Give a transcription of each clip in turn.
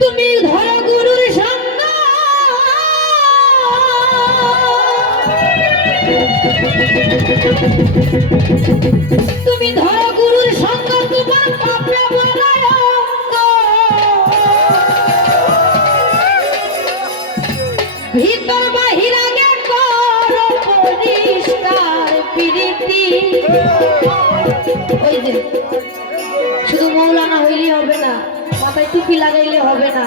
তুমি ধরো গুরুর সঙ্গ, তুমি ধরো গুরুর সঙ্গ, তোমার পাপে বলায় অঙ্গ। ভিতর বাহির আগে করো পরিষ্কার প্রীতি। ওই যে শুধু মৌলানা হইলে হবে না, মাথায় টুপি লাগাইলে হবে না,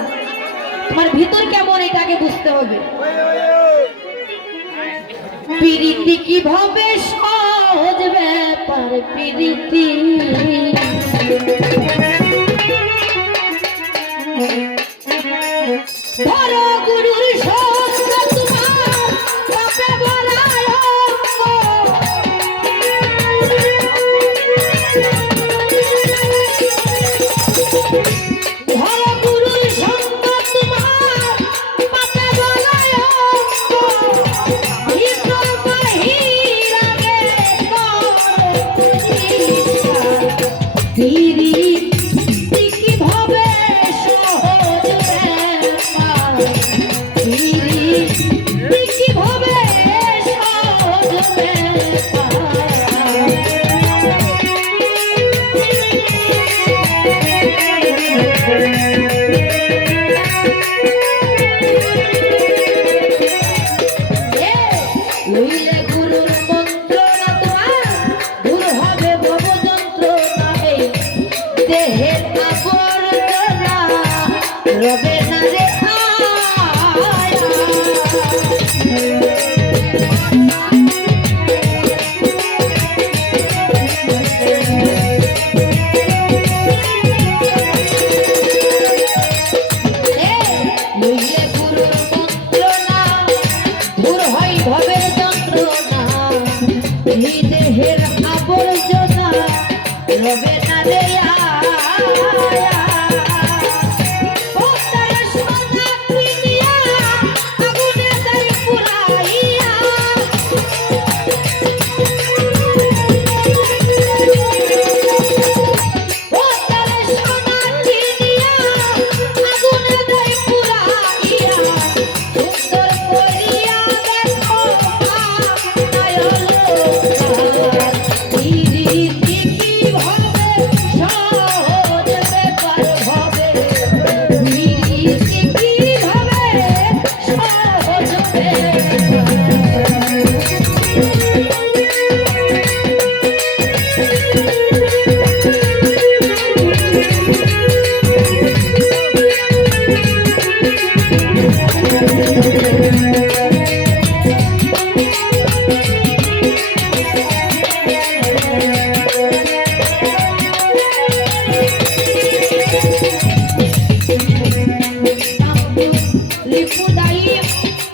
তোমার ভিতর কেমন এটাকে বুঝতে হবে। প্রীতি কিভাবে সহজ ব্যাপার, প্রীতি ধরো গুরুর সঙ্গ, তোমার পাপে বলায় অঙ্গ। ধরো গুরুর সঙ্গ, তোমার পাপে বলায় অঙ্গ। ভিতর বাহির আগে করো পরিষ্কার প্রীতি কিভাবে সহজ ব্যাপার, প্রীতি কিভাবে সহজ ব্যাপার। লইলে গুরুর মন্ত্রণা, তোমার দূর হবে ভব যন্ত্রণা। এই দেহের আবর্জনা রবে না রে আয়া। লইলে গুরুর মন্ত্রণা, দূর হয় ভবের যন্ত্রণা। এই দেহের আবর্জনা রবে না রে আয়া। পদ্মার সোনা কিনিয়া আগুনে দেয় পুড়াইয়া। পদ্মার সোনা কিনিয়া আগুনে দেয় পুড়াইয়া। সুন্দর করিয়া দেখো নয়ন লোকার, প্রীতি কিভাবে সহজ ব্যাপার হবে, প্রীতি কিভাবে সহজ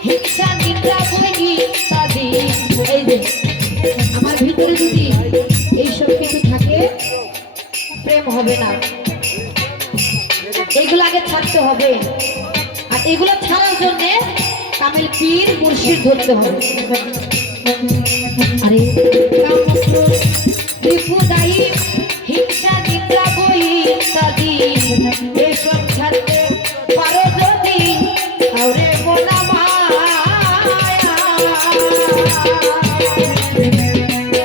হিংসা নিদ্রা বই ইত্যাদি। এই যে আমার ভিতরে যদি এইসব কিছু থাকে, প্রেম হবে না। এগুলো আগে ছাড়তে হবে, আর এগুলো ছাড়ার জন্য কামিল পীর মুর্শিদ ধরতে হবে। আরে ত্রিপুদায়ী হিংসা নিদ্রা বই ইত্যাদি, এসব ছাড়তে পারো যদি আরে মোনা মায়া।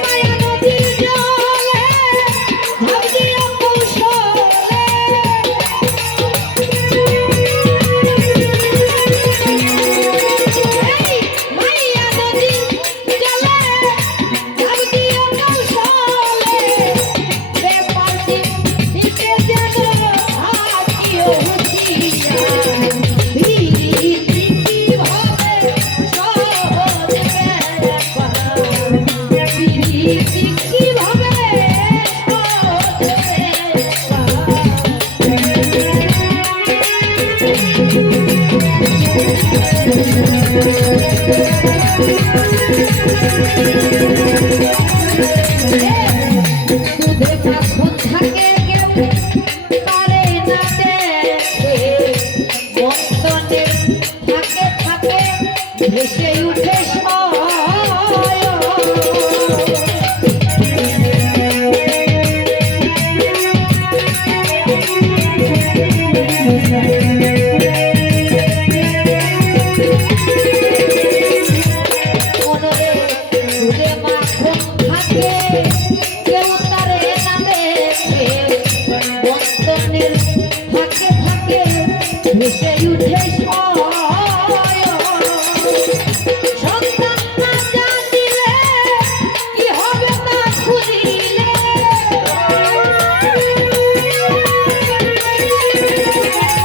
মায়া নদীর জলে ভাব দিও কৌশলে। মায়া নদীর জলে ভাব দিও কৌশলে। ব্যাপার দিকে যেন হাতিও হুঁশিয়া। প্রীতি কিভাবে সহজ ব্যাপার, প্রীতি কিভাবে সহজ দুধে মাখন থাকে কেউ পারে না দেখে, বন্ধনে থাকে থাকে ভেসে উঠে সয়। Thank you.